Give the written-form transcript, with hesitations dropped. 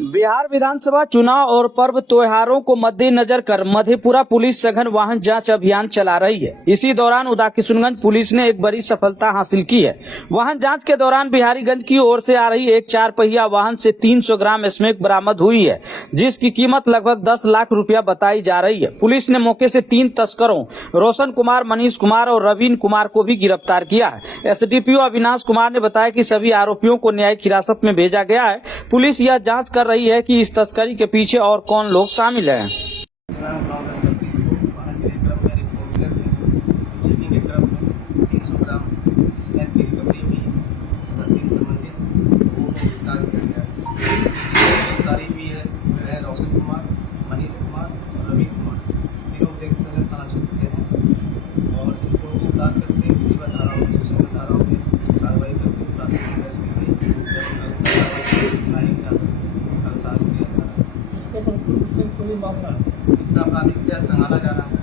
बिहार विधानसभा चुनाव और पर्व त्योहारों को मद्देनजर कर मधेपुरा पुलिस सघन वाहन जांच अभियान चला रही है। इसी दौरान उदाकिशुनगंज पुलिस ने एक बड़ी सफलता हासिल की है। वाहन जांच के दौरान बिहारीगंज की ओर से आ रही एक 4 पहिया वाहन से 300 ग्राम स्मैक बरामद हुई है, जिसकी कीमत लगभग 10 लाख रुपया बताई जा रही है। पुलिस ने मौके से 3 तस्करों रोशन कुमार, मनीष कुमार और रवीन कुमार को भी गिरफ्तार किया है। एसडीपीओ अविनाश कुमार ने बताया कि सभी आरोपियों को न्यायिक हिरासत में भेजा गया है। पुलिस यह जांच कर रही है कि इस तस्करी के पीछे और कौन लोग शामिल हैं। रोशन कुमार, मनीष कुमार और रवि कुमार तीनों एक संग थाना क्षेत्र के हैं और इनको गिरफ्तार करके विधिवत धाराओं में, सूचना धाराओं में कार्रवाई करके प्राथमिकी दर्ज की गई और कोई मामला इतना आपराधिक इतिहास खंगाला जा रहा है।